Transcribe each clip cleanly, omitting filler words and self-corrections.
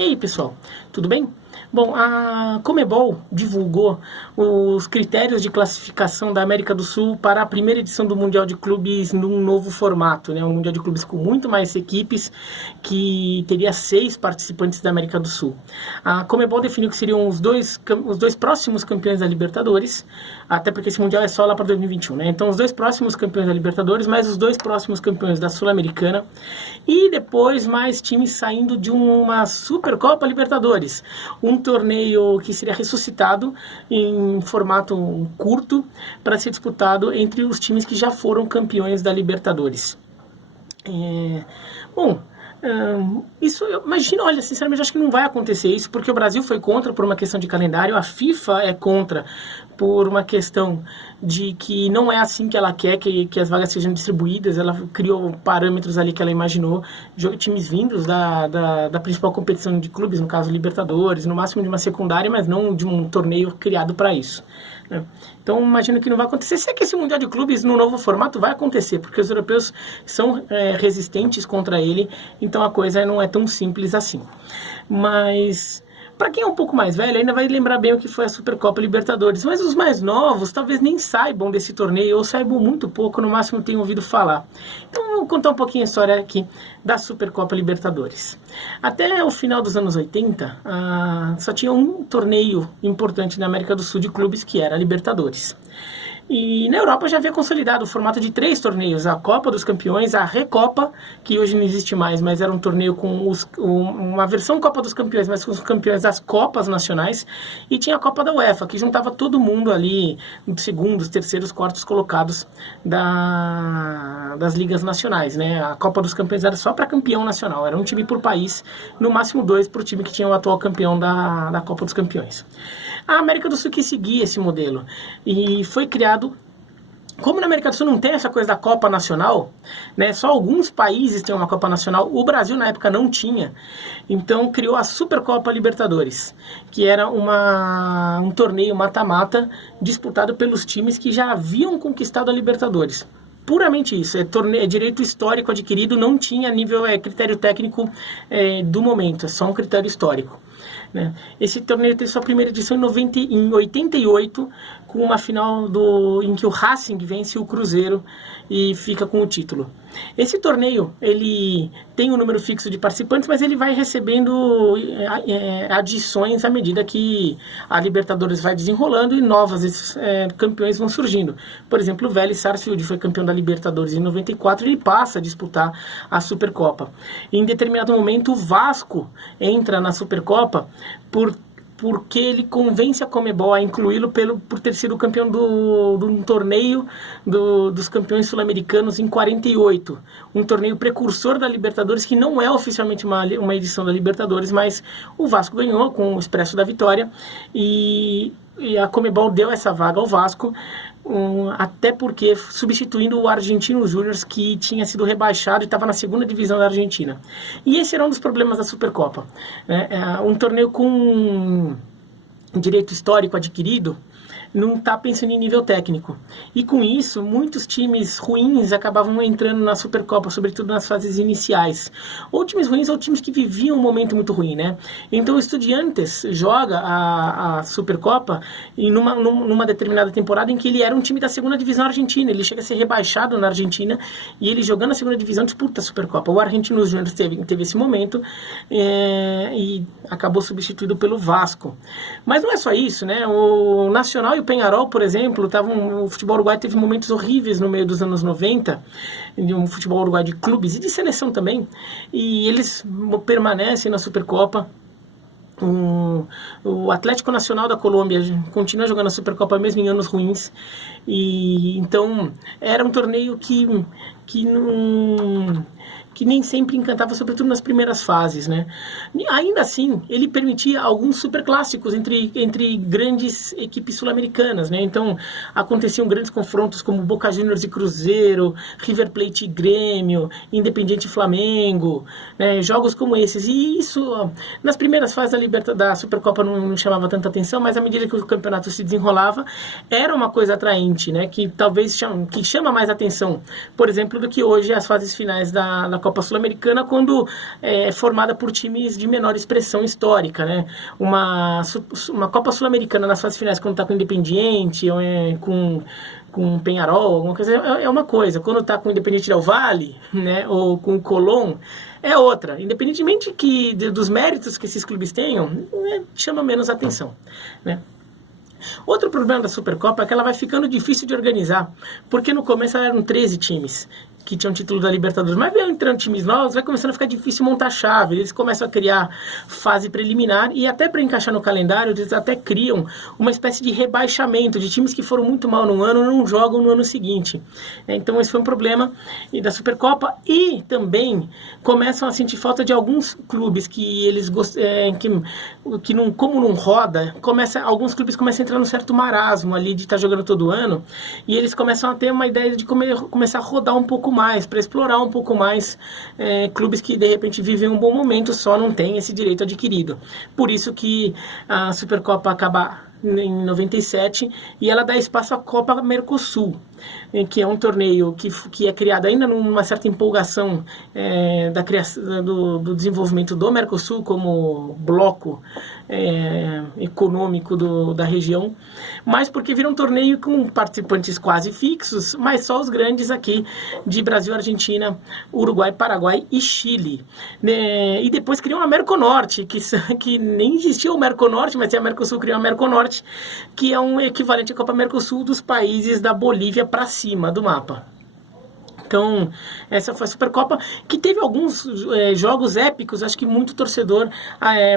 E aí, pessoal, tudo bem? Bom, a Conmebol divulgou os critérios de classificação da América do Sul para a primeira edição do Mundial de Clubes num novo formato, né? Um Mundial de Clubes com muito mais equipes, que teria 6 participantes da América do Sul. A Conmebol definiu que seriam os dois próximos campeões da Libertadores, até porque esse Mundial é só lá para 2021, né? Então, os 2 próximos campeões da Libertadores, mais os 2 próximos campeões da Sul-Americana, e depois mais times saindo de uma Supercopa Libertadores, um torneio que seria ressuscitado em formato curto para ser disputado entre os times que já foram campeões da Libertadores. Isso, imagina, olha, sinceramente, eu acho que não vai acontecer isso, porque o Brasil foi contra por uma questão de calendário, a FIFA é contra por uma questão de que não é assim que ela quer que as vagas sejam distribuídas. Ela criou parâmetros ali que ela imaginou, times vindos da principal competição de clubes, no caso Libertadores, no máximo de uma secundária, mas não de um torneio criado para isso, né? Então, imagino que não vai acontecer. Se é que esse Mundial de Clubes no novo formato vai acontecer, porque os europeus são resistentes contra ele, então a coisa não é tão simples assim. Mas para quem é um pouco mais velho, ainda vai lembrar bem o que foi a Supercopa Libertadores. Mas os mais novos talvez nem saibam desse torneio, ou saibam muito pouco, no máximo tenham ouvido falar. Então, vou contar um pouquinho a história aqui da Supercopa Libertadores. Até o final dos anos 80, só tinha um torneio importante na América do Sul de clubes, que era a Libertadores. E na Europa já havia consolidado o formato de 3 torneios: a Copa dos Campeões, a Recopa, que hoje não existe mais, mas era um torneio com uma versão Copa dos Campeões, mas com os campeões das Copas nacionais, e tinha a Copa da UEFA, que juntava todo mundo ali, segundos, terceiros, quartos colocados das ligas nacionais, né? A Copa dos Campeões era só para campeão nacional, era um time por país, no máximo 2 para o time que tinha o atual campeão da Copa dos Campeões. A América do Sul quis seguir esse modelo, e foi criado. Como na América do Sul não tem essa coisa da Copa Nacional, né, só alguns países têm uma Copa Nacional, o Brasil na época não tinha, então criou a Supercopa Libertadores, que era um torneio mata-mata disputado pelos times que já haviam conquistado a Libertadores. Puramente isso, é direito histórico adquirido, não tinha nível, critério técnico do momento, é só um critério histórico, né? Esse torneio teve sua primeira edição em 88, com uma final em que o Racing vence o Cruzeiro e fica com o título. Esse torneio, ele tem um número fixo de participantes, mas ele vai recebendo adições à medida que a Libertadores vai desenrolando e novos campeões vão surgindo. Por exemplo, o Vélez Sarsfield foi campeão da Libertadores em 94 e ele passa a disputar a Supercopa. Em determinado momento, o Vasco entra na Supercopa porque ele convence a Conmebol a incluí-lo por ter sido campeão do torneio dos campeões sul-americanos em 48. Um torneio precursor da Libertadores, que não é oficialmente uma edição da Libertadores, mas o Vasco ganhou com o Expresso da Vitória, e a Conmebol deu essa vaga ao Vasco, até porque substituindo o Argentino Júnior, que tinha sido rebaixado e estava na 2ª divisão da Argentina. E esse era um dos problemas da Supercopa, né? Um torneio com direito histórico adquirido não está pensando em nível técnico. E com isso, muitos times ruins acabavam entrando na Supercopa, sobretudo nas fases iniciais. Ou times ruins, ou times que viviam um momento muito ruim, né? Então o Estudiantes joga a Supercopa numa determinada temporada em que ele era um time da 2ª divisão argentina. Ele chega a ser rebaixado na Argentina e ele, jogando na 2ª divisão, disputa a Supercopa. O Argentinos Júnior teve esse momento e acabou substituído pelo Vasco. Mas não é só isso, né? O Nacional e o Peñarol, por exemplo, o futebol uruguaio teve momentos horríveis no meio dos anos 90, um futebol uruguaio de clubes e de seleção também, e eles permanecem na Supercopa. O Atlético Nacional da Colômbia continua jogando a Supercopa mesmo em anos ruins, e então era um torneio que nem sempre encantava, sobretudo nas primeiras fases, né? E ainda assim, ele permitia alguns superclássicos entre grandes equipes sul-americanas, né? Então, aconteciam grandes confrontos como Boca Juniors e Cruzeiro, River Plate e Grêmio, Independiente e Flamengo, né? Jogos como esses. E isso, nas primeiras fases da Supercopa não chamava tanta atenção, mas à medida que o campeonato se desenrolava, era uma coisa atraente, né? Que talvez chama mais atenção, por exemplo, do que hoje as fases finais da na Copa Sul-Americana quando é formada por times de menor expressão histórica, né? Uma Copa Sul-Americana nas fases finais, quando está com o Independiente, ou com Peñarol, alguma coisa, é uma coisa. Quando está com o Independiente Del Valle, né, ou com o Colón, é outra. Independentemente dos méritos que esses clubes tenham, chama menos atenção, né? Outro problema da Supercopa é que ela vai ficando difícil de organizar, porque no começo eram 13 times que tinham título da Libertadores, mas vem entrando times novos, vai começando a ficar difícil montar a chave, eles começam a criar fase preliminar e até para encaixar no calendário, eles até criam uma espécie de rebaixamento de times que foram muito mal num ano, não jogam no ano seguinte. Então esse foi um problema da Supercopa e também começam a sentir falta de alguns clubes que eles que não, como não roda, alguns clubes começam a entrar num certo marasmo ali de estar jogando todo ano e eles começam a ter uma ideia de começar a rodar um pouco mais, para explorar um pouco mais clubes que de repente vivem um bom momento, só não têm esse direito adquirido. Por isso que a Supercopa acaba em 97 e ela dá espaço à Copa Mercosul, que é um torneio que é criado ainda numa certa empolgação da criação, do desenvolvimento do Mercosul como bloco econômico da região, mas porque vira um torneio com participantes quase fixos, mas só os grandes aqui de Brasil, Argentina, Uruguai, Paraguai e Chile. E depois criou a Merconorte, que nem existia o Merconorte, mas a Mercosul criou a Merconorte, que é um equivalente à Copa Mercosul dos países da Bolívia para cima do mapa. Então, essa foi a Supercopa, que teve alguns jogos épicos, acho que muito torcedor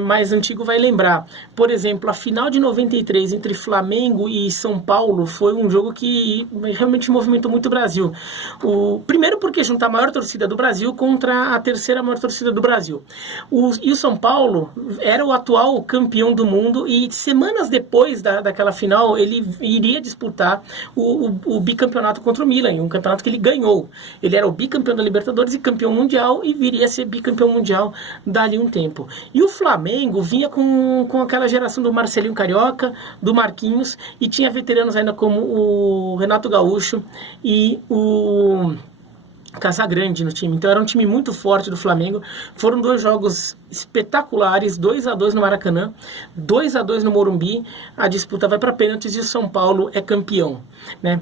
mais antigo vai lembrar. Por exemplo, a final de 93 entre Flamengo e São Paulo foi um jogo que realmente movimentou muito o Brasil. Primeiro porque juntar a maior torcida do Brasil contra a terceira maior torcida do Brasil. E o São Paulo era o atual campeão do mundo e semanas depois daquela final ele iria disputar o bicampeonato contra o Milan, um campeonato que ele ganhou. Ele era o bicampeão da Libertadores e campeão mundial e viria a ser bicampeão mundial dali um tempo. E o Flamengo vinha com aquela geração do Marcelinho Carioca, do Marquinhos, e tinha veteranos ainda como o Renato Gaúcho e o Casagrande no time. Então era um time muito forte do Flamengo. Foram 2 jogos espetaculares, 2-2 no Maracanã, 2-2 no Morumbi. A disputa vai para pênaltis e o São Paulo é campeão, né?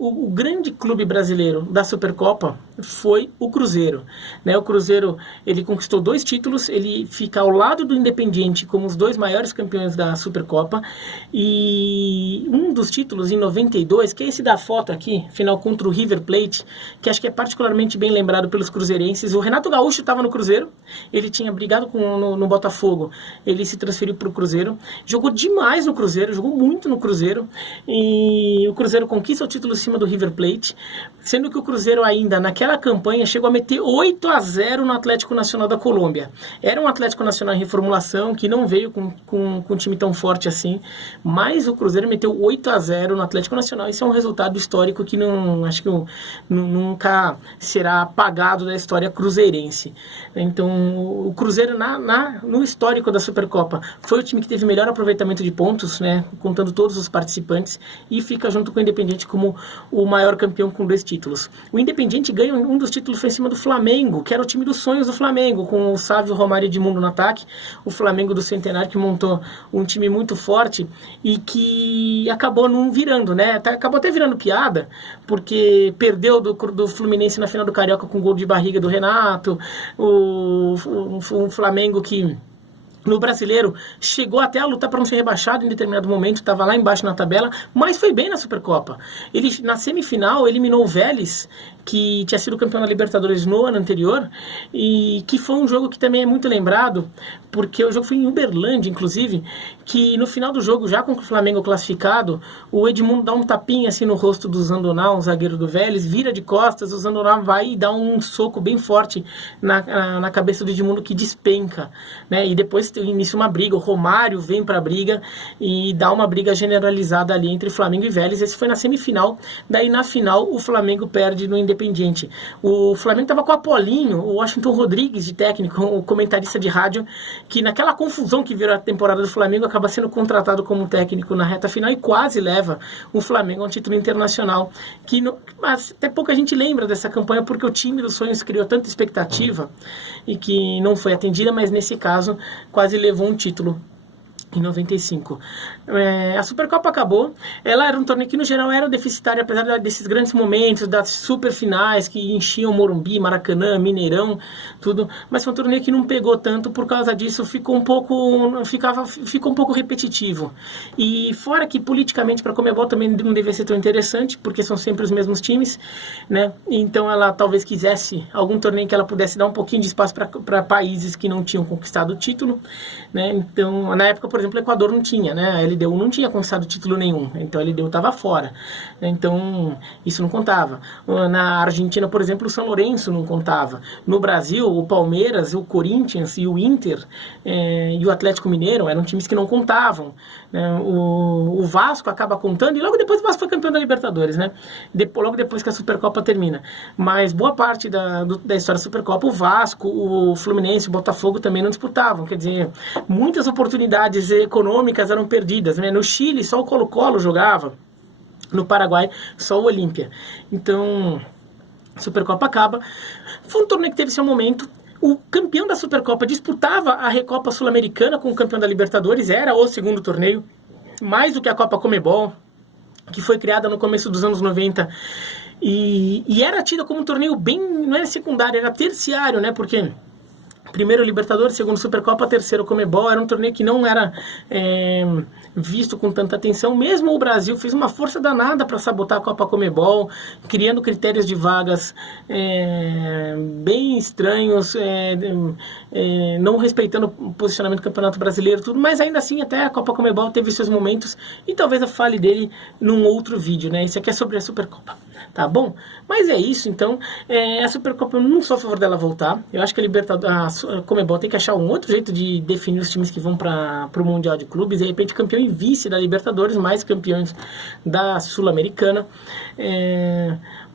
O grande clube brasileiro da Supercopa foi o Cruzeiro, né? O Cruzeiro, ele conquistou 2 títulos, ele fica ao lado do Independiente como os 2 maiores campeões da Supercopa, e um dos títulos em 92, que é esse da foto aqui, final contra o River Plate, que acho que é particularmente bem lembrado pelos cruzeirenses. O Renato Gaúcho estava no Cruzeiro, ele tinha brigado no Botafogo, ele se transferiu para o Cruzeiro, jogou demais no Cruzeiro, jogou muito no Cruzeiro, e o Cruzeiro conquista o título em cima do River Plate, sendo que o Cruzeiro ainda naquela campanha chegou a meter 8-0 no Atlético Nacional da Colômbia. Era um Atlético Nacional em reformulação, que não veio com um time tão forte assim, mas o Cruzeiro meteu 8-0 no Atlético Nacional. Isso é um resultado histórico que acho que nunca será apagado da história cruzeirense. Então o Cruzeiro no histórico da Supercopa foi o time que teve melhor aproveitamento de pontos, né, contando todos os participantes, e fica junto com o Independiente como o maior campeão com 2 títulos. O Independiente ganha um dos títulos, foi em cima do Flamengo, que era o time dos sonhos do Flamengo, com o Sávio, Romário e Edmundo no ataque. O Flamengo do Centenário, que montou um time muito forte e que acabou não virando, né? Acabou até virando piada, porque perdeu do Fluminense na final do Carioca com gol de barriga do Renato. O Flamengo que no Brasileiro chegou até a lutar para não ser rebaixado em determinado momento, estava lá embaixo na tabela, mas foi bem na Supercopa. Ele, na semifinal, eliminou o Vélez, que tinha sido campeão da Libertadores no ano anterior, e que foi um jogo que também é muito lembrado, porque o jogo foi em Uberlândia, inclusive, que no final do jogo, já com o Flamengo classificado, o Edmundo dá um tapinha assim no rosto do Zandoná, um zagueiro do Vélez, vira de costas, o Zandoná vai e dá um soco bem forte na cabeça do Edmundo, que despenca, né? E depois inicia uma briga, o Romário vem para a briga e dá uma briga generalizada ali entre Flamengo e Vélez. Esse foi na semifinal, daí na final o Flamengo perde no Independiente. O Flamengo estava com o Apolinho, o Washington Rodrigues de técnico, o comentarista de rádio, que naquela confusão que virou a temporada do Flamengo acaba sendo contratado como técnico na reta final e quase leva o Flamengo a um título internacional, mas até pouca gente lembra dessa campanha porque o time dos sonhos criou tanta expectativa e que não foi atendida, mas nesse caso quase levou um título em 95. A Supercopa acabou. Ela era um torneio que no geral era deficitário, apesar desses grandes momentos, das super finais que enchiam Morumbi, Maracanã, Mineirão, tudo, mas foi um torneio que não pegou tanto. Por causa disso ficou um pouco repetitivo. E fora que politicamente para a Conmebol também não devia ser tão interessante, porque são sempre os mesmos times, né? Então ela talvez quisesse algum torneio que ela pudesse dar um pouquinho de espaço para países que não tinham conquistado o título, né? Então na época, por exemplo, o Equador não tinha, né? A LDU não tinha conquistado título nenhum, então a LDU estava fora, né? Então isso não contava. Na Argentina, por exemplo, o São Lourenço não contava. No Brasil, o Palmeiras, o Corinthians e o Inter e o Atlético Mineiro eram times que não contavam, né? O Vasco acaba contando e logo depois o Vasco foi campeão da Libertadores, né? Logo depois que a Supercopa termina. Mas boa parte da história da Supercopa, o Vasco, o Fluminense, o Botafogo também não disputavam. Quer dizer, muitas oportunidades econômicas eram perdidas, né? No Chile só o Colo-Colo jogava, no Paraguai só o Olímpia. Então a Supercopa acaba. Foi um torneio que teve seu momento. O campeão da Supercopa disputava a Recopa Sul-Americana com o campeão da Libertadores, era o segundo torneio, mais do que a Copa Conmebol, que foi criada no começo dos anos 90 e era tida como um torneio bem, não era secundário, era terciário, né? Porque primeiro Libertadores, segundo Supercopa, terceiro Conmebol, era um torneio que não era visto com tanta atenção. Mesmo o Brasil fez uma força danada para sabotar a Copa Conmebol, criando critérios de vagas bem estranhos, não respeitando o posicionamento do Campeonato Brasileiro, tudo, mas ainda assim até a Copa Conmebol teve seus momentos e talvez eu fale dele num outro vídeo, né? Esse aqui é sobre a Supercopa, tá bom? Mas é isso, então, a Supercopa eu não sou a favor dela voltar. Eu acho que a Conmebol tem que achar um outro jeito de definir os times que vão para o Mundial de Clubes, de repente campeão e vice da Libertadores, mais campeões da Sul-Americana,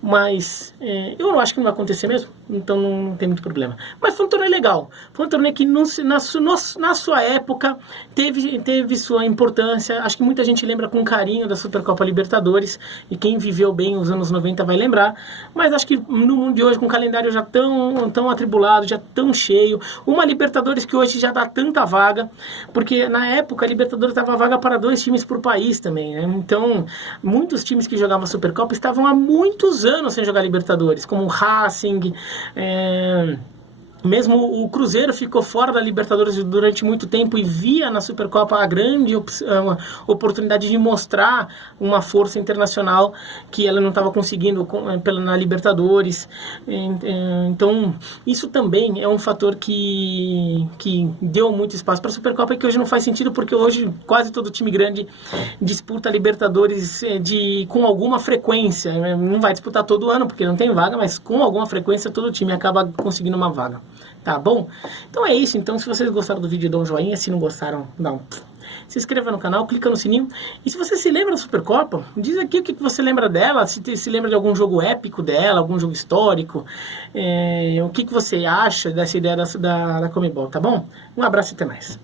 mas eu não acho que não vai acontecer mesmo, então não tem muito problema. Mas foi um torneio legal, foi um torneio que na sua época teve sua importância. Acho que muita gente lembra com carinho da Supercopa Libertadores, e quem viveu bem os anos 90 vai lembrar, mas acho que no mundo de hoje, com o calendário já tão atribulado, já tão cheio, uma Libertadores que hoje já dá tanta vaga, porque na época a Libertadores dava vaga para 2 times por país também, né? Então muitos times que jogavam Supercopa estavam há muitos anos sem jogar Libertadores, como o Racing, mesmo o Cruzeiro ficou fora da Libertadores durante muito tempo e via na Supercopa a grande oportunidade de mostrar uma força internacional que ela não estava conseguindo na Libertadores. Então, isso também é um fator que deu muito espaço para a Supercopa e que hoje não faz sentido, porque hoje quase todo time grande disputa a Libertadores com alguma frequência. Não vai disputar todo ano, porque não tem vaga, mas com alguma frequência todo time acaba conseguindo uma vaga. Tá bom? Então é isso. Então, se vocês gostaram do vídeo, dá um joinha. Se não gostaram, dá um... Se inscreva no canal, clica no sininho. E se você se lembra da Supercopa, diz aqui o que você lembra dela. Se lembra de algum jogo épico dela, algum jogo histórico. O que você acha dessa ideia da Conmebol, tá bom? Um abraço e até mais.